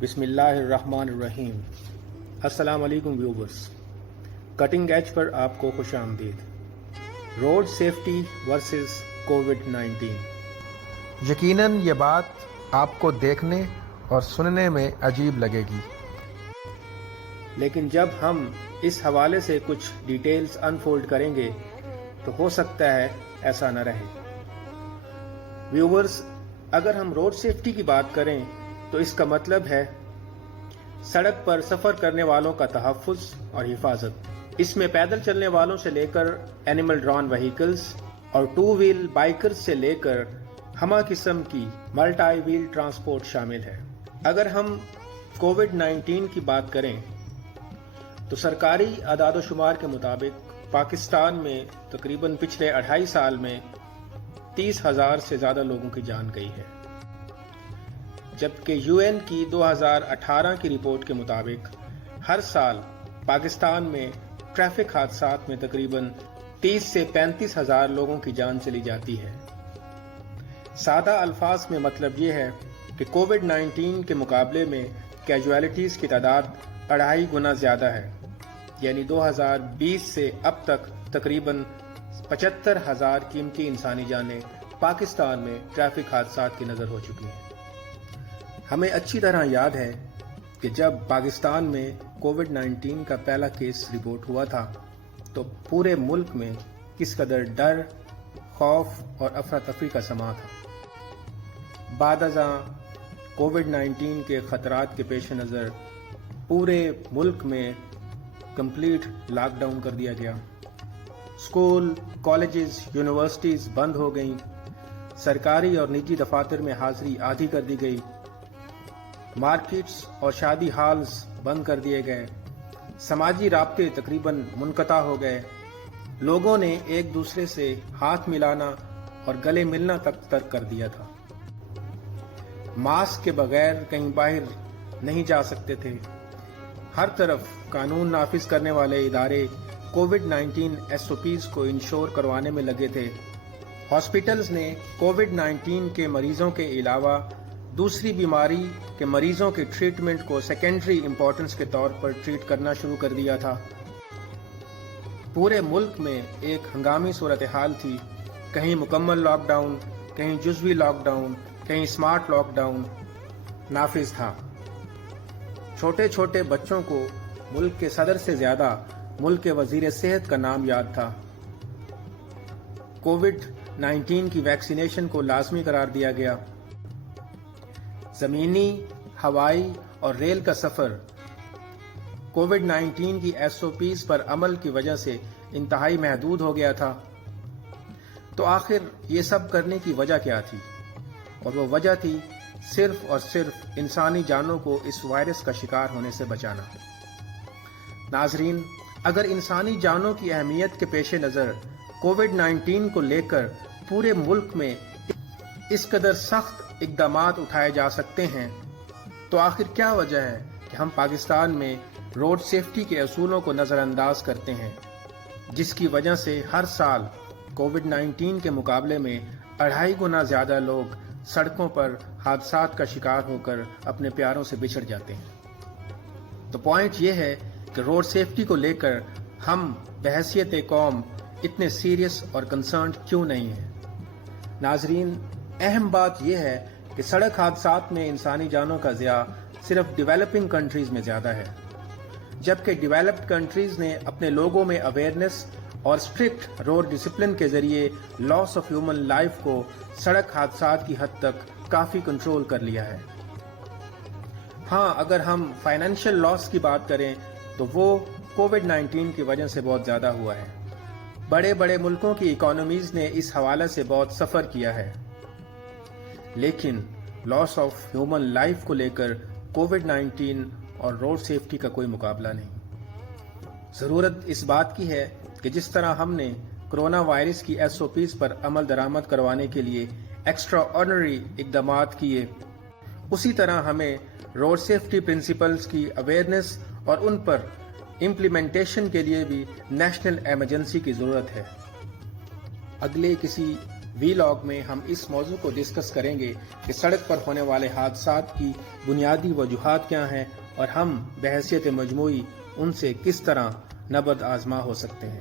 بسم اللہ الرحمن الرحیم۔ السلام علیکم ویورز، کٹنگ ایج پر آپ کو خوش آمدید۔ روڈ سیفٹی ورسز کووڈ-19۔ یقیناً یہ بات آپ کو دیکھنے اور سننے میں عجیب لگے گی، لیکن جب ہم اس حوالے سے کچھ ڈیٹیلز انفولڈ کریں گے تو ہو سکتا ہے ایسا نہ رہے۔ ویورز، اگر ہم روڈ سیفٹی کی بات کریں تو اس کا مطلب ہے سڑک پر سفر کرنے والوں کا تحفظ اور حفاظت۔ اس میں پیدل چلنے والوں سے لے کر اینیمل ڈرون وہیکلز اور ٹو ویل بائکرز سے لے کر ہمہ قسم کی ملٹی ویل ٹرانسپورٹ شامل ہے۔ اگر ہم کووڈ-19 کی بات کریں تو سرکاری اعداد و شمار کے مطابق پاکستان میں تقریباً پچھلے 2.5 سال میں 30,000 سے زیادہ لوگوں کی جان گئی ہے، جبکہ UN کی 2018 کی رپورٹ کے مطابق ہر سال پاکستان میں ٹریفک حادثات میں تقریباً 30 سے 35,000 لوگوں کی جان چلی جاتی ہے۔ سادہ الفاظ میں مطلب یہ ہے کہ کووڈ-19 کے مقابلے میں کیجویلٹیز کی تعداد 2.5 گنا زیادہ ہے، یعنی 2020 سے اب تک تقریباً 75,000 قیمتی انسانی جانیں پاکستان میں ٹریفک حادثات کی نظر ہو چکی ہیں۔ ہمیں اچھی طرح یاد ہے کہ جب پاکستان میں کووڈ-19 کا پہلا کیس رپورٹ ہوا تھا تو پورے ملک میں کس قدر ڈر، خوف اور افراتفری کا سما تھا۔ بعد ازاں کووڈ-19 کے خطرات کے پیش نظر پورے ملک میں کمپلیٹ لاک ڈاؤن کر دیا گیا۔ اسکول، کالجز، یونیورسٹیز بند ہو گئیں، سرکاری اور نجی دفاتر میں حاضری آدھی کر دی گئی، مارکیٹس اور شادی ہالز بند کر دیے گئے، سماجی رابطے تقریباً منقطع ہو گئے، لوگوں نے ایک دوسرے سے ہاتھ ملانا اور گلے ملنا تک ترک کر دیا تھا، ماسک کے بغیر کہیں باہر نہیں جا سکتے تھے، ہر طرف قانون نافذ کرنے والے ادارے کووڈ-19 SOPs کو انشور کروانے میں لگے تھے، ہاسپٹلز نے کووڈ-19 کے مریضوں کے علاوہ دوسری بیماری کے مریضوں کے ٹریٹمنٹ کو سیکنڈری امپورٹنس کے طور پر ٹریٹ کرنا شروع کر دیا تھا۔ پورے ملک میں ایک ہنگامی صورتحال تھی، کہیں مکمل لاک ڈاؤن، کہیں جزوی لاک ڈاؤن، کہیں اسمارٹ لاک ڈاؤن نافذ تھا۔ چھوٹے چھوٹے بچوں کو ملک کے صدر سے زیادہ ملک کے وزیر صحت کا نام یاد تھا۔ کووڈ-19 کی ویکسینیشن کو لازمی قرار دیا گیا۔ زمینی، ہوائی اور ریل کا سفر کووڈ-19 کی SOPs پر عمل کی وجہ سے انتہائی محدود ہو گیا تھا۔ تو آخر یہ سب کرنے کی وجہ کیا تھی؟ اور وہ وجہ تھی صرف اور صرف انسانی جانوں کو اس وائرس کا شکار ہونے سے بچانا۔ ناظرین، اگر انسانی جانوں کی اہمیت کے پیش نظر کووڈ-19 کو لے کر پورے ملک میں اس قدر سخت اقدامات اٹھائے جا سکتے ہیں تو آخر کیا وجہ ہے کہ ہم پاکستان میں روڈ سیفٹی کے اصولوں کو نظر انداز کرتے ہیں، جس کی وجہ سے ہر سال کووڈ-19 کے مقابلے میں 2.5 گنا زیادہ لوگ سڑکوں پر حادثات کا شکار ہو کر اپنے پیاروں سے بچھڑ جاتے ہیں۔ تو پوائنٹ یہ ہے کہ روڈ سیفٹی کو لے کر ہم بحیثیت قوم اتنے سیریس اور کنسرنڈ کیوں نہیں ہیں؟ ناظرین، اہم بات یہ ہے کہ سڑک حادثات میں انسانی جانوں کا ضیاع صرف ڈیولپنگ کنٹریز میں زیادہ ہے، جبکہ ڈیولپڈ کنٹریز نے اپنے لوگوں میں اویئرنیس اور اسٹرکٹ روڈ ڈسپلن کے ذریعے لاس آف ہیومن لائف کو سڑک حادثات کی حد تک کافی کنٹرول کر لیا ہے۔ ہاں، اگر ہم فائنینشیل لاس کی بات کریں تو وہ کووڈ-19 کی وجہ سے بہت زیادہ ہوا ہے۔ بڑے بڑے ملکوں کی اکانومیز نے اس حوالے سے بہت سفر کیا ہے، لیکن لاس آف ہیومن لائف کو لے کر کووڈ-19 اور روڈ سیفٹی کا کوئی مقابلہ نہیں۔ ضرورت اس بات کی ہے کہ جس طرح ہم نے کرونا وائرس کی SOPs پر عمل درآمد کروانے کے لیے ایکسٹرا آرڈنری اقدامات کیے، اسی طرح ہمیں روڈ سیفٹی پرنسپلز کی اویئرنیس اور ان پر امپلیمنٹیشن کے لیے بھی نیشنل ایمرجنسی کی ضرورت ہے۔ اگلے کسی ویلاگ میں ہم اس موضوع کو ڈسکس کریں گے کہ سڑک پر ہونے والے حادثات کی بنیادی وجوہات کیا ہیں اور ہم بحیثیت مجموعی ان سے کس طرح نبرد آزما ہو سکتے ہیں۔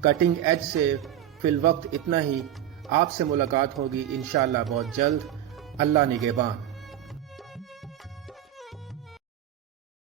کٹنگ ایج سے فی الوقت اتنا ہی۔ آپ سے ملاقات ہوگی انشاءاللہ بہت جلد۔ اللہ نگہبان۔